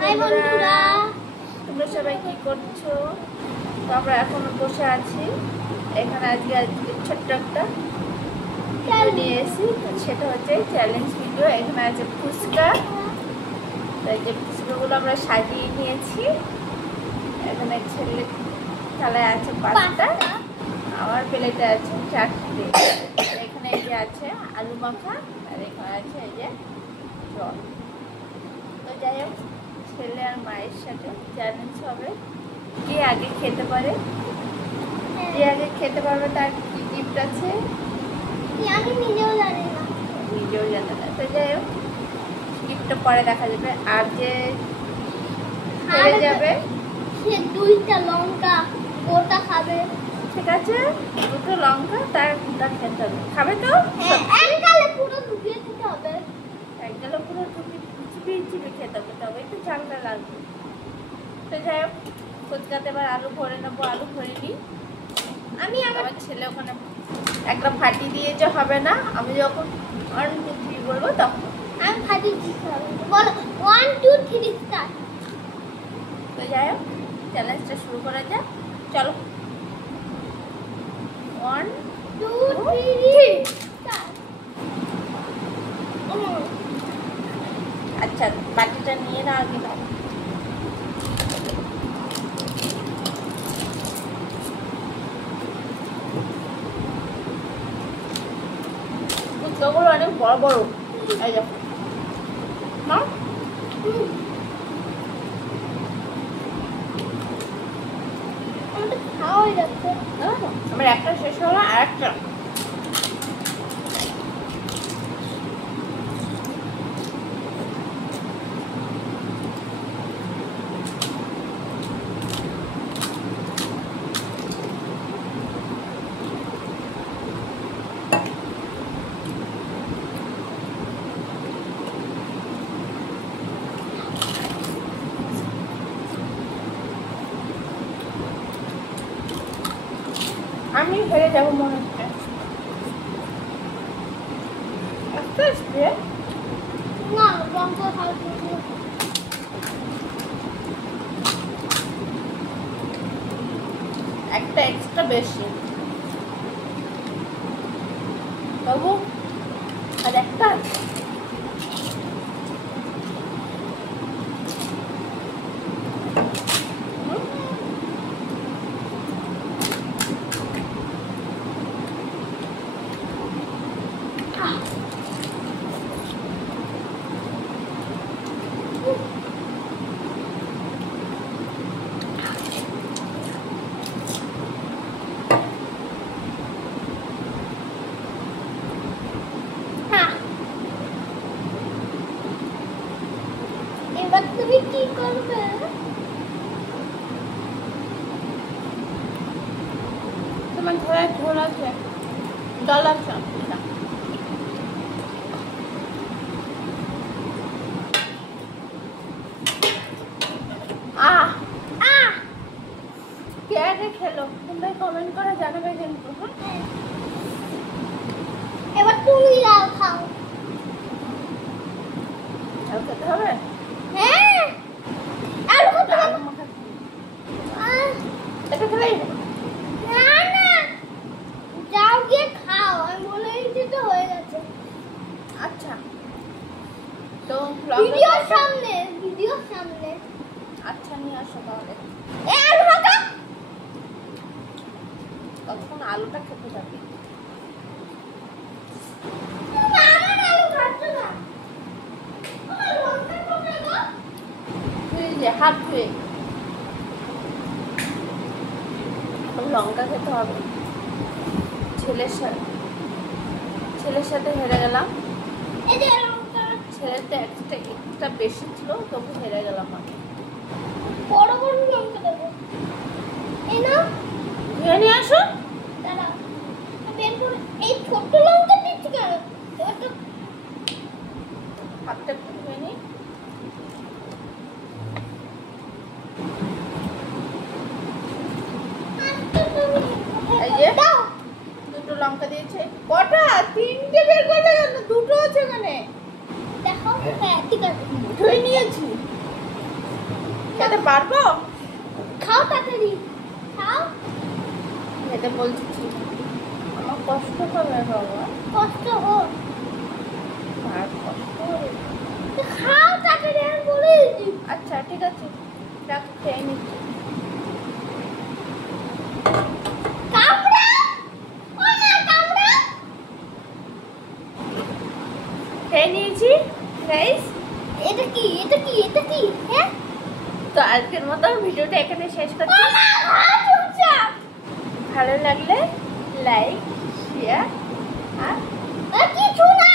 বন্ধুরা, তোমরা সবাই কি করছো? তো আমরা এখন বসে আছি এখানে। আজকে ছোট্ট একটা নিয়ে এসেছি, সেটা হচ্ছে চ্যালেঞ্জ ভিডিও। এখানে আছে ফুচকা, তাই যে ফুচকাগুলো আমরা সাজিয়ে নিয়েছি। এখানে ছেলে থালায় আছে পাস্তা, আমার প্লেটে আছে চাটনি, এখানে এই যে আছে আলু মাখা, আর এখানে আছে এই যে জল। তো যাই হোক, ছেলে আর মায়ের সাথে চ্যালেঞ্জ হবে, কে আগে খেতে পারে। যে আগে খেতে পারবে তার কি গিফট আছে আমি নিজেও জানি না, নিজেও জানে না। তো যাই হোক, গিফটটা পরে দেখা যাবে। আর যে হেরে যাবে সে 2টা লঙ্কা গোটা খাবে। ঠিক আছে, 2টো লঙ্কা তার খেতে হবে। খাবে তো? এক গালে পুরো ডুবিয়ে দিতে হবে। এক গালে পুরো চিবিয়ে খেতে হবে, তবে একটু ঝালটা লাগবে। তো যাই হোক, ফুচকাতে এবার আলু ভরে নেবো। আলু ভরে নিই আমি। আমার ছেলে ওখানে একটা ফাটি দিয়ে যে হবে না, আমি যখন 1 2 3 বলবো তখন আমি ফাটিয়ে দিতে হবে। বলো 1 2 3 স্টার্ট। তো যাই হোক, চ্যালেঞ্জটা শুরু করা যাক। চলো, 1 2 3 স্টার্ট। আচ্ছা, বাটিটা নিয়ে না আগে দাও। ফুচকাগুলো অনেক বড় বড়, এই দেখো না। আমাদের খাওয়া হয়ে যাচ্ছে। আমার একটা শেষ হলো, আর একটা আমি হেরে যাবো মনে হচ্ছে। আস্তে আস্তে না, লঙ্কা খাওয়া যাবে। একটা এক্সট্রা বেশি বাবু, আর একটা এবার তুমি কি করবে? তোমার ঘরে ঝোল আছে, জল আছে না? কে আগে খেলো তোমরা কমেন্ট করে জানাবে কিন্তু। হ্যাঁ, এবার তুমি লাল খাও। আর খেতে হবে। হ্যাঁ, আর কত আলু মাখা এটা খেলেই হবে। না না, যাও গিয়ে খাও। আমি বলে দিচ্ছি তো হয়ে গেছে। আচ্ছা, তো ভিডিওর সামনে, ভিডিওর সামনে। আচ্ছা, নিয়ে আসো তাহলে। এ আলু মাখা। তখন আলুটা খেতে যাবে। না, আমার আলু খাচ্ছ না। আমার লঙ্কা কোথায় গো? এই যে হাত ধুয়ে লঙ্কা খেতে হবে। ছেলের সাথে হেরে গেলাম। এই যে লঙ্কা। ছেলের তো একটা বেশি ছিল, তবু হেরে গেলাম আমি। বড় বড় লঙ্কা দেবো। এই নাও। ধুয়ে নিয়ে আসো। দাঁড়াও, বের করে। এই ছোট লঙ্কা দিচ্ছি কেন? ওটা হাতটা একটু ধুয়ে নিই। এই যে দাও। 2টো লঙ্কা দিয়েছে। কটা? 3টে বের করলে কেন? 2টো আছে এখানে। দেখো। হ্যাঁ, ঠিক আছে। ধুয়ে নিয়েছি। খেতে পারবো? খাও তাড়াতাড়ি খাও। খেতে বলছি, আমার কষ্ট হবে বাবা। কষ্ট হোক, আর কষ্ট হবে। খাও তাড়াতাড়ি আমি বলে দিচ্ছি। আচ্ছা ঠিক আছে, রাখ, খেয়ে নিচ্ছি। কামড়া, ও না কামড়া। খেয়ে নিয়েছি গাইস। এটা কি এটা কি এটা কি? হ্যাঁ তো আজকের মতো ভিডিওটা এখানে শেষ ও করছি। না চুপচাপ। ভালো লাগলে লাইক, শেয়ার আর কিছু না